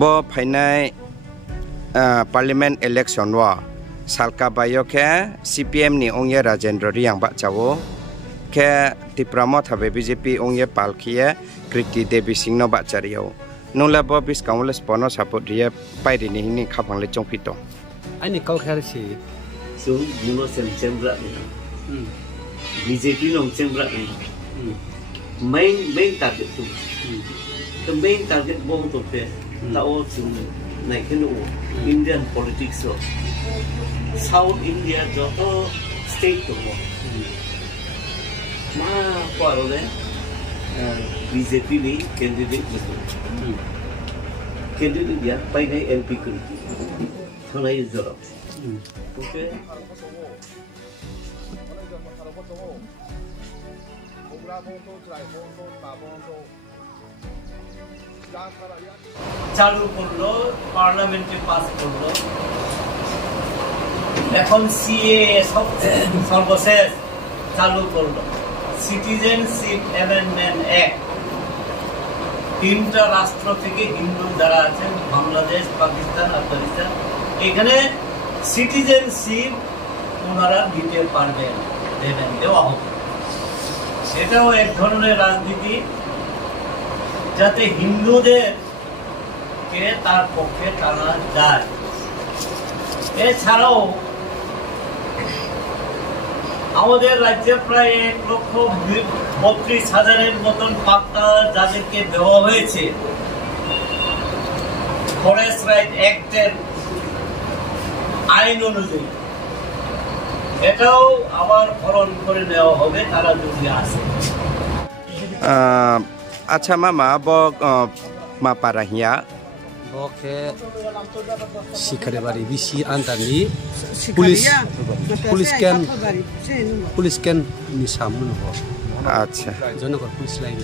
bo phainai parliament election wa salka bayo ke CPM ni ongye Rajendra Reang ba chawo ke Tripura mo thabe BJP ongye palkhiye kriti devi singno ba chariyo nungla bo bis kaungle spono support riye pai ri ni ni khapang le chongpito ani kau khar si so muno sembra BJP long sembra main target tu the main target bong to pe tao sing nai kenu Indian politics so South India joto state to mo ma paro le BJP ni candidate dia pai nai MP ku thanai jora okay চালু করলো পার্লামেন্টে pass করলো এখন CA সর্বশেষ চালু করলো citizenship amendment act তিনটা রাষ্ট্র থেকে হিন্দু যারা আছেন বাংলাদেশ পাকিস্তান আফগানিস্তান এখানে সিটিজেনশিপ ওনারা দিতে পারবেন দেওয়া হবে সেটাও এক ধরনের রাজনীতি যাতে হিন্দুদের কে তার পক্ষে টানা যায় এছাড়াও আমাদের রাজ্যে প্রায় 1,32,000-এর মতন পাট্টা যাদেরকে দেওয়া হয়েছে ফরেস্ট রাইট অ্যাক্টের আইন অনুযায়ী এটাও আবার ফলন করে নেওয়া হবে তারা যদি আসে acha mama bo ma parahia bo ke Sikhari bari bisi antani police can ni samun ho acha jonakor police line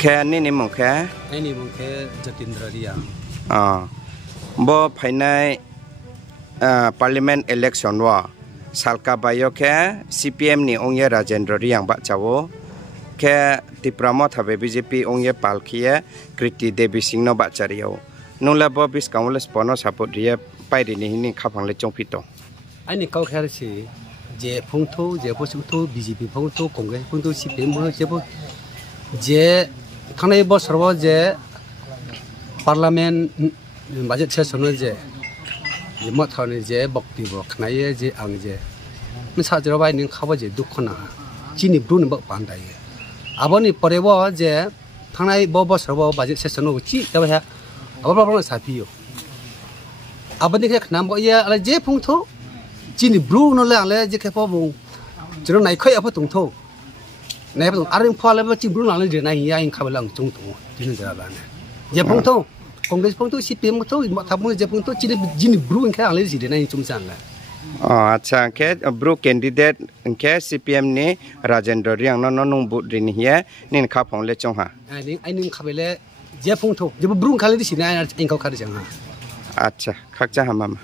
khe ni mongkhe ani mongkhe Rajendra Reang bo phainai parliament election wa salka bayo ke CPM ni ongye Rajendra Reang ba chawo ke Tripura mo thabe BJP ongye palkhiye kriti devi singno ba chariyo nungla bo bis kaungle spono support riye pai ri ni khapang le chongpito ani kau khar si je phungtho je posungtho BJP phungtho congress phungtho CPM je thanai bo sarbo je parliament budget session je mo thani je bokti bo khnaye je ang je misa jero bai ning khaba je dukhna chini bru ne ba pandai aboni porebo je thanai bo sarbo budget session no chi da ba abo sapiyo aboni ke nam bo ye ala je phungtho chini bru no le ale je ke po bung jero nai khoi apa tungtho nai pa aring phwa le ba chi bru na le je nai ya in khabalang chung tu tin jara ba ne je phungtho congress phungtho CPM tho thamu je phungtho chini bru in kha ale ji de nai chung san la acha ke bro candidate ke CPM ni Rajendra Reang no nung bu rin hiya nin khapong le chong ha ai ning khabele je phungtho je bru khale di sinai in kau khar jang ha acha khakcha ha mama